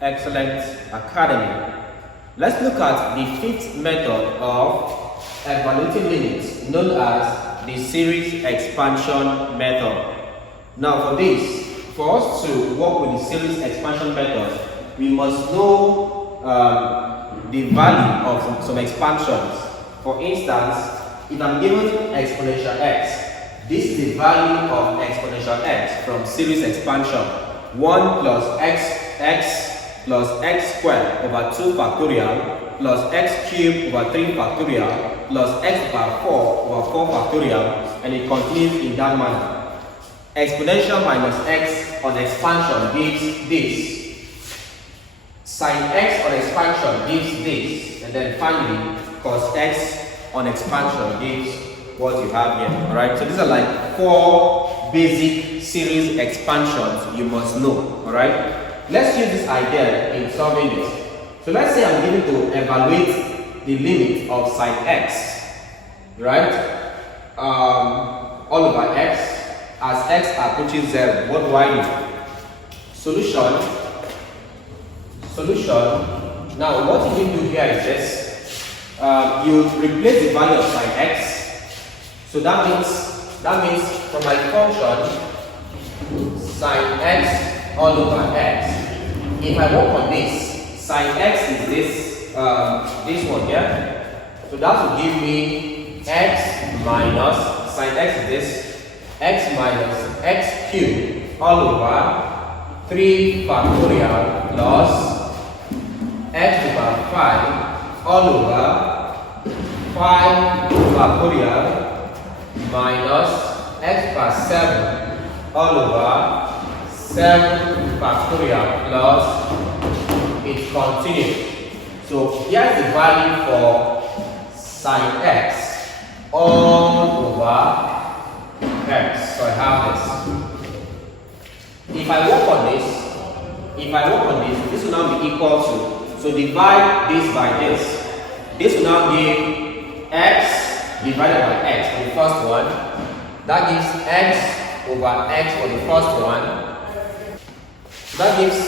Excellent Academy. Let's look at the fifth method of evaluating limits, known as the series expansion method. Now for us to work with the series expansion method, we must know the value of some expansions. For instance, if I'm given exponential x, this is the value of exponential x from series expansion. 1 plus x plus x squared over 2 factorial plus x cubed over 3 factorial plus x power 4 over 4 factorial, and it continues in that manner. Exponential minus x on expansion gives this. Sin x on expansion gives this. And then finally, cos x on expansion gives what you have here. Alright, so these are like 4 basic series expansions you must know. Alright, let's use this idea in solving this. So let's say I'm given to evaluate the limit of sin x, right? All over x. As x approaches 0, what do I do? Solution. Now, what you can do here is this. You replace the value of sin x. So that means from my function sin x all over x. If I work on this, sin x is this one here. So that will give me x minus sin x is this. X minus x cubed all over 3 factorial plus x over 5 all over 5 factorial minus x power 7 all over 7 factorial plus it continues. So here's the value for sin x all over x. So I have this. If I work on this, this will now be equal to, so divide this by this. This will now give x divided by x for the first one. That gives x over x for the first one. That gives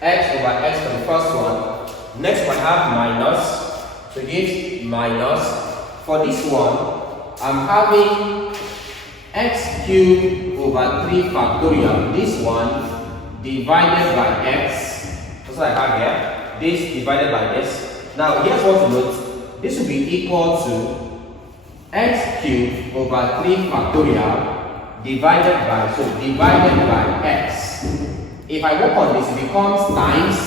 x over x for the first one. Next one I have minus. So it gives minus. For this one, I'm having x cubed over 3 factorial, this one divided by x. That's what I have here. This divided by this. Now here's what to note. This will be equal to x cubed over 3 factorial divided by x. If I work on this, it becomes times,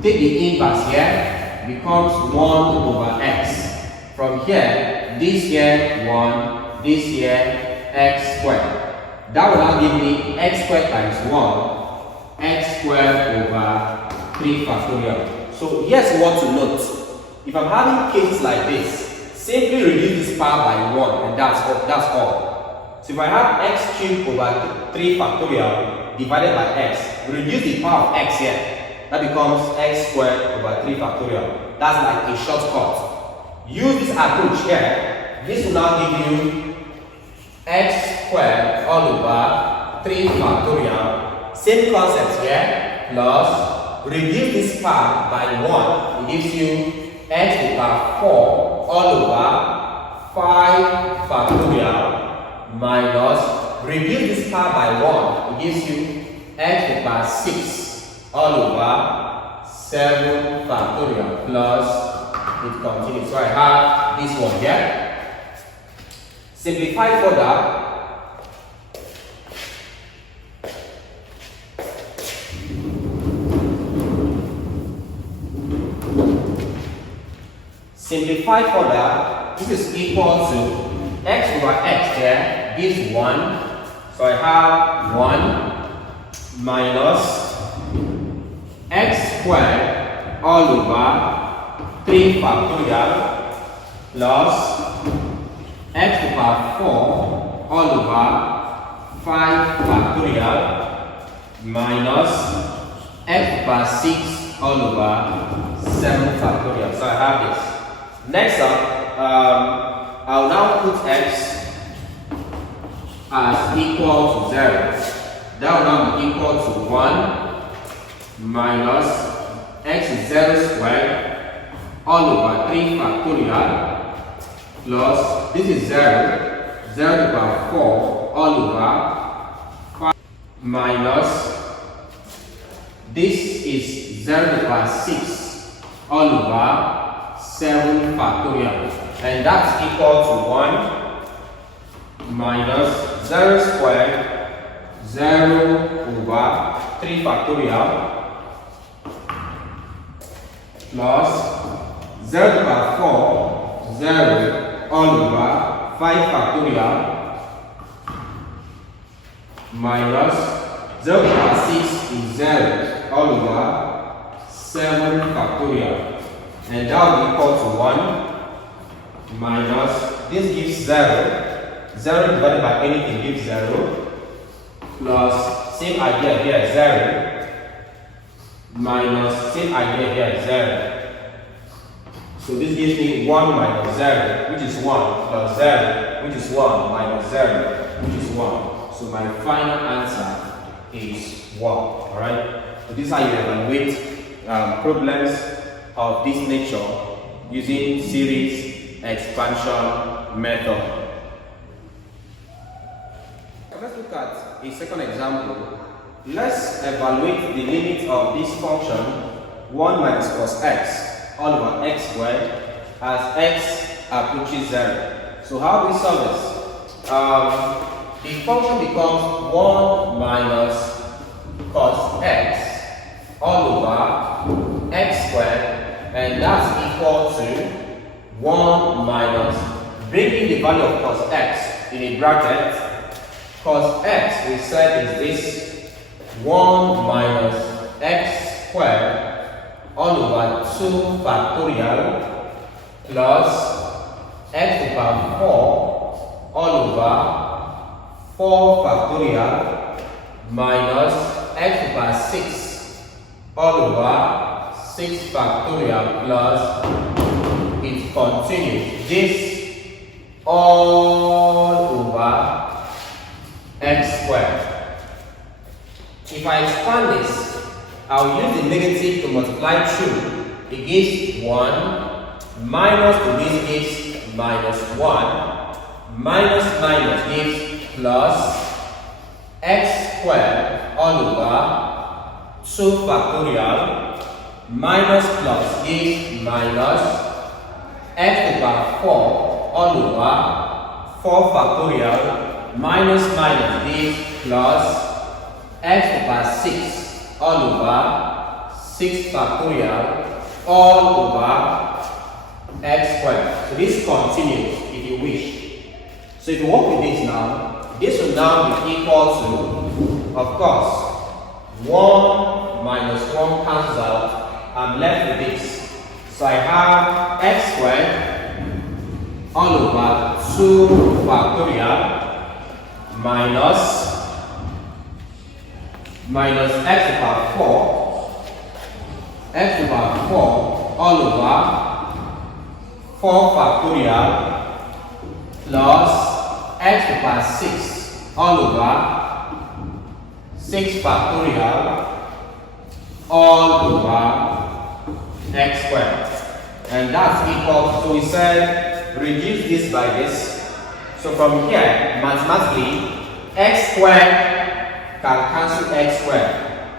take the inverse here, becomes 1 over x. From here, this here 1, this here x squared. That will now give me x squared times 1, x squared over 3 factorial. So here's what to note. If I'm having cases like this, simply reduce this power by 1 and that's all. So if I have x cubed over 3 factorial divided by x, reduce the power of x here. That becomes x squared over 3 factorial. That's like a shortcut. Use this approach here. This will now give you x squared all over 3 factorial. Same concept here, plus reduce this part by 1. It gives you x to the power 4 all over 5 factorial minus reduce this part by 1. It gives you x to the power 6 all over 7 factorial plus it continues. So I have this one here. Simplify further. This is equal to x over x there gives 1. So I have 1 minus x squared all over 3 factorial plus x to the power 4 all over 5 factorial minus x to the power 6 all over 7 factorial. So I have this. Next up, I'll now put x as equal to 0. That will now be equal to 1 minus x is 0 squared all over 3 factorial plus this is 0 to the power 4 all over 5 minus this is 0 to the power 6 all over 7 factorial, and that's equal to 1 minus 0 squared 0 over 3 factorial plus 0 to the power 4 0 all over 5 factorial minus 0 to the power 6 is 0 all over 7 factorial, and that will equal to 1 minus this gives 0, 0 divided by anything gives 0 plus same idea here 0 minus same idea here 0. So this gives me 1 minus 0, which is 1, plus 0, which is 1, minus 0, which is 1. So my final answer is 1. Alright? So this is how you evaluate problems of this nature using series expansion method. Let's look at a second example. Let's evaluate the limit of this function 1 minus cos x all over x squared as x approaches 0. So how do we solve this? The function becomes 1 minus cos x all over x squared, and that's equal to 1 minus, bringing the value of cos x in a bracket. Cos x we said is this 1 minus x squared all over 2 factorial plus x to the power 4 all over 4 factorial minus x to the power 6 all over 6 factorial plus it continues. This all over x squared. If I expand this, I'll use the negative to multiply through. It gives 1, minus to this gives minus 1, minus minus gives plus x squared all over 2 factorial, minus plus gives minus x to the power 4 all over 4 factorial, minus minus gives plus x to the power 6 all over 6 factorial all over x squared. So this continues if you wish. So if you work with this now, this will now be equal to, of course, 1 minus 1 cancels out. I'm left with this. So I have x squared all over 2 factorial minus x to the power 4, x to the power 4 all over 4 factorial plus x to the power 6 all over 6 factorial all over x squared. And that's equal, so we said reduce this by this. So from here, mathematically, x squared can cancel x squared.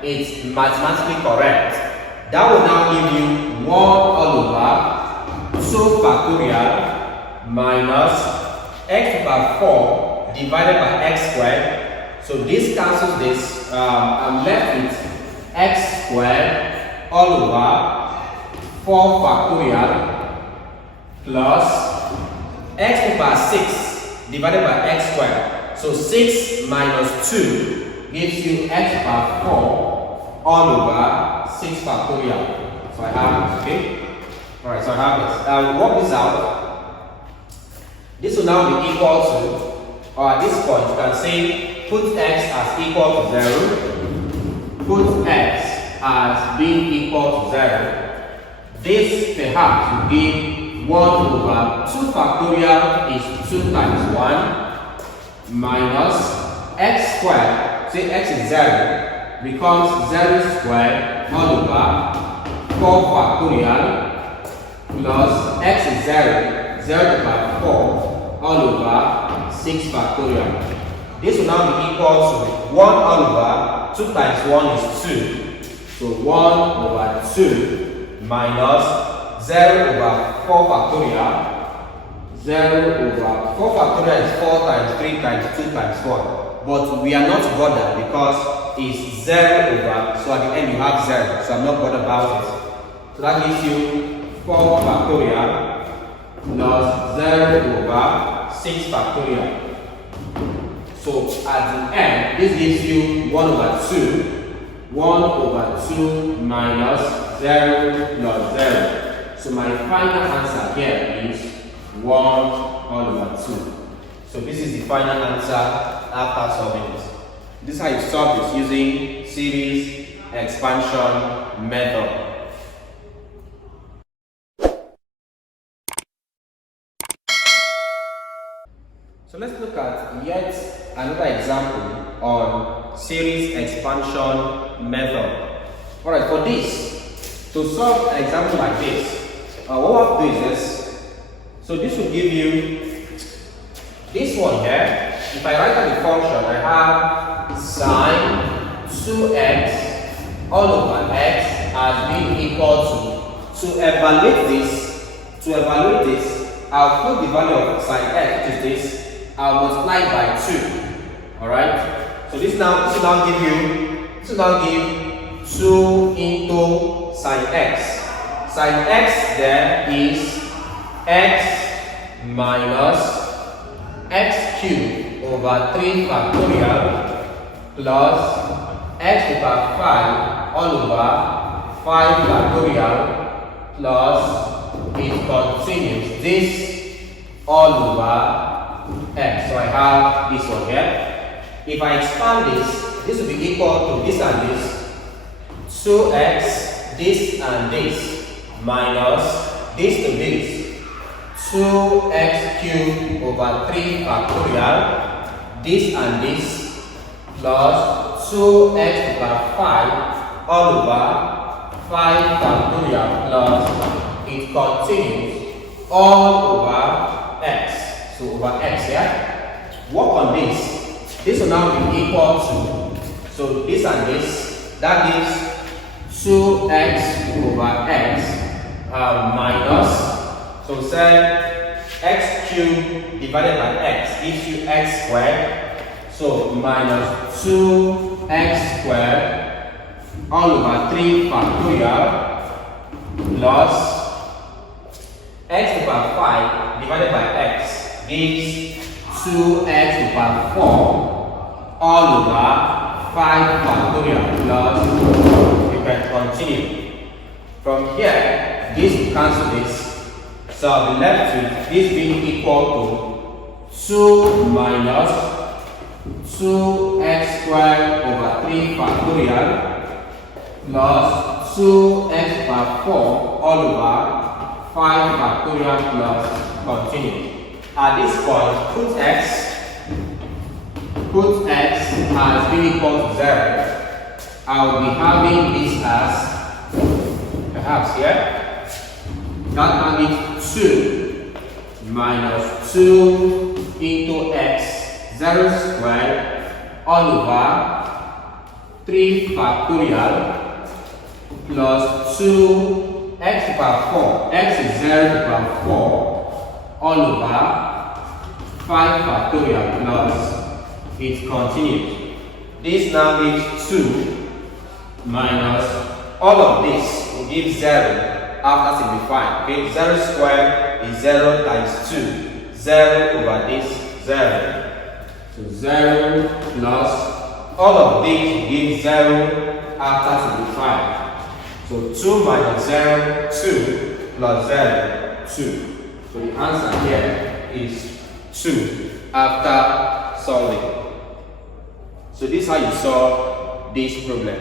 It's mathematically correct. That will now give you 1 all over 2 factorial minus x to the power 4 divided by x squared. So this cancels this. I'm left with x squared all over 4 factorial plus x to the power 6 divided by x squared. So 6 minus 2 gives you x to the power 4 all over 6 factorial. So I have this, okay? Alright, so I have this. I will work this out. This will now be equal to, or at this point, you can say put x as equal to 0, put x as being equal to 0. This perhaps will give 1 over 2 factorial is 2 times 1 minus x squared. Say x is 0, becomes 0 squared all over 4 factorial plus x is 0, 0 to the power 4 all over 6 factorial. This will now be equal to 1 all over 2 times 1 is 2. So 1 over 2 minus 0 over 4 factorial. 0 over 4 factorial is 4 times 3 times 2 times 1. But we are not bothered because it's 0 over, so at the end you have 0. So I'm not bothered about it. So that gives you 4 factorial plus 0 over 6 factorial. So at the end, this gives you 1 over 2. 1 over 2 minus 0 plus 0. So my final answer here is 1 all over 2. So this is the final answer after solving this. This is how you solve this using series expansion method. So let's look at yet another example on series expansion method. Alright, for this, to solve an example like this, what we'll do is this. So this will give you this one here. If I write out the function, I have sine 2x all over x as being equal to evaluate this, I'll put the value of sine x, which is this, I'll multiply by 2. Alright? So this will now give 2 into sine x. Sine x there is x minus x cubed over 3 factorial plus x to the power 5 all over 5 factorial plus it continues this all over x. So I have this one here. If I expand this will be equal to this and this. 2x, this and this, minus this to this. 2x cubed over 3 factorial, this and this, plus 2x to the power 5 all over 5 factorial plus it continues all over x. So over x, yeah? Work on this. This will now be equal to, so this and this, that gives 2x over x minus, so say x cubed divided by x gives you x squared. So minus 2x squared all over 3 factorial plus x to the power 5 divided by x gives 2x to the power 4 all over 5 factorial plus you can continue. From here, this will cancel this. So I'll be left with this being equal to 2 minus 2x squared over 3 factorial plus 2x to the power 4 all over 5 factorial plus continue. At this point, put x as being equal to 0. I will be having this as perhaps here. That will be 2 minus 2 into x 0 squared all over 3 factorial plus 2 x to the power 4. X is 0 to the power 4 all over 5 factorial plus it continues. This now gives 2 minus all of this will give 0. After simplifying, okay, 0 squared is 0 times 2. 0 over this, 0. So 0 plus all of these give 0 after simplifying. So 2 minus 0, 2 plus 0, 2. So the answer here is 2 after solving. So this is how you solve this problem.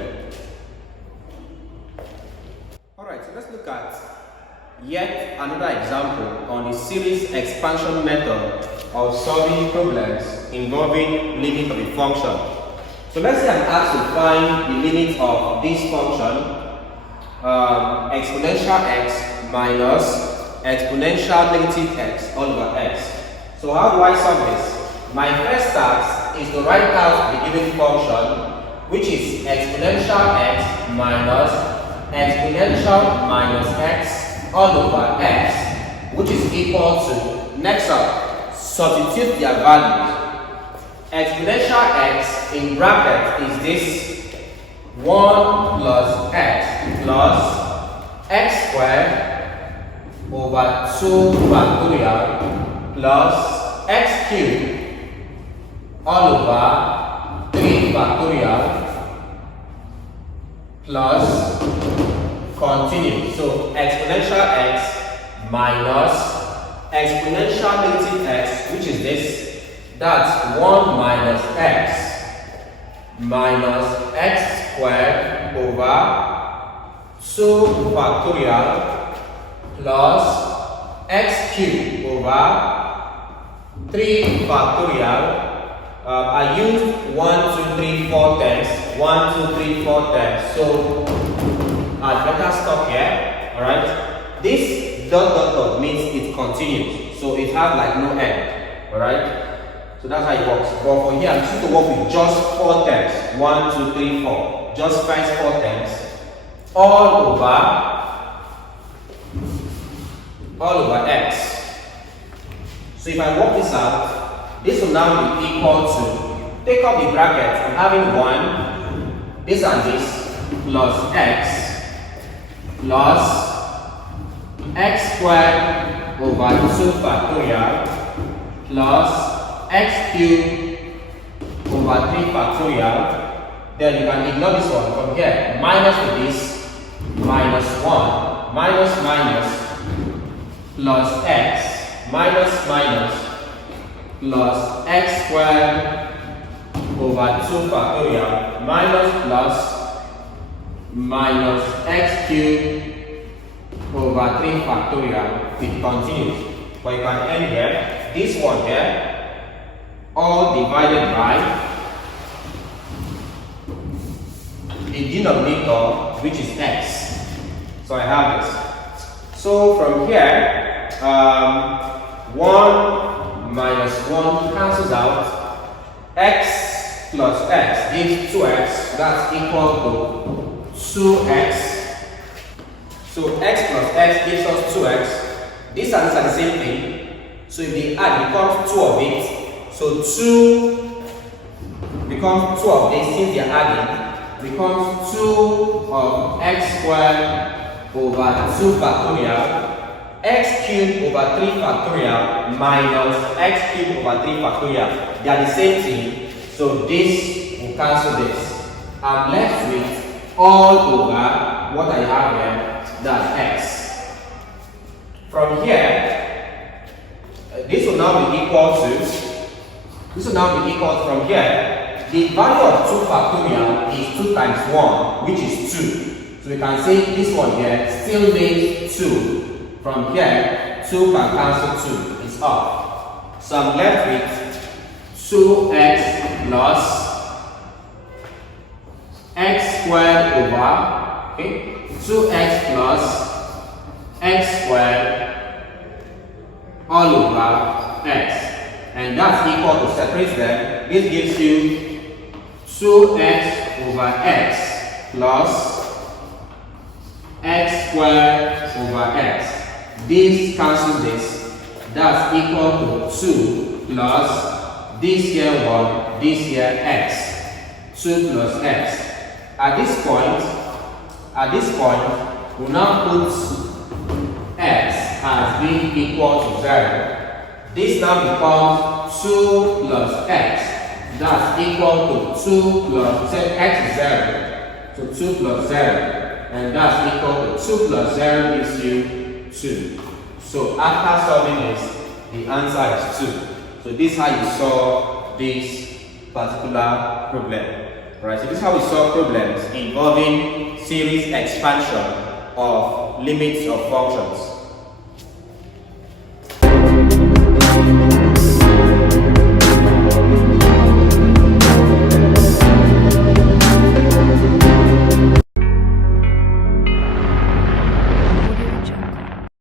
Alright, so let's look at yet another example on the series expansion method of solving problems involving limit of a function. So let's say I'm asked to find the limit of this function, exponential x minus exponential negative x all over x. So how do I solve this? My first task is to write out the given function, which is exponential x minus exponential minus x all over x, which is equal to, next up, substitute their values. Exponential x in bracket is this 1 plus x squared over 2 factorial plus x cubed all over 3 factorial plus continue. So exponential x minus exponential negative x, which is this, that's 1 minus x squared over 2 factorial plus x cubed over 3 factorial. I used 1, 2, 3, 4 times. 1, 2, 3, 4 times. So I'd better stop here. Alright? This dot means it continues. So it has like no end. Alright? So that's how it works. But for here, I'm just to work with just 4 terms. 1, 2, 3, 4. Just first 4 terms. All over x. So if I work this out, this will now be equal to, take up the brackets, I'm having 1, this and this, plus x squared over 2 factorial plus x cubed over 3 factorial. Then you can ignore this one from here. Minus to this, minus 1, minus plus x, minus plus x squared over 2 factorial minus x cubed over 3 factorial. It continues. But you can end here. This one here, all divided by the denominator, which is x. So I have this. So from here, 1 minus 1 cancels out. X plus x gives 2x. That's equal to 2x. So x plus x gives us 2x. These and these are the same thing. So if they add, it becomes 2 of it. So 2 becomes 2 of this, since they are adding, becomes 2 of x squared over 2 factorial, x cubed over 3 factorial minus x cubed over 3 factorial. They are the same thing, so this will cancel this. I'm left with all over what I have here, that's x. From here, this will now be equal to, from here, the value of 2 factorial is 2 times 1, which is 2. So we can say this one here still makes 2. From here, 2 can cancel 2, it's off. So I'm left with 2x plus x squared over, 2x plus x squared all over x. And that's equal to, separate them, this gives you 2x over x plus x squared over x. This cancels this, that's equal to 2 plus this here 1, this here x, 2 plus x. At this point, we'll now put x as being equal to 0. This now becomes 2 plus x. That's equal to 2 plus x is 0. So 2 plus 0. And that's equal to 2 plus 0 gives you 2. So after solving this, the answer is 2. So this is how you solve this particular problem. Right? So this is how we solve problems involving series expansion of limits of functions.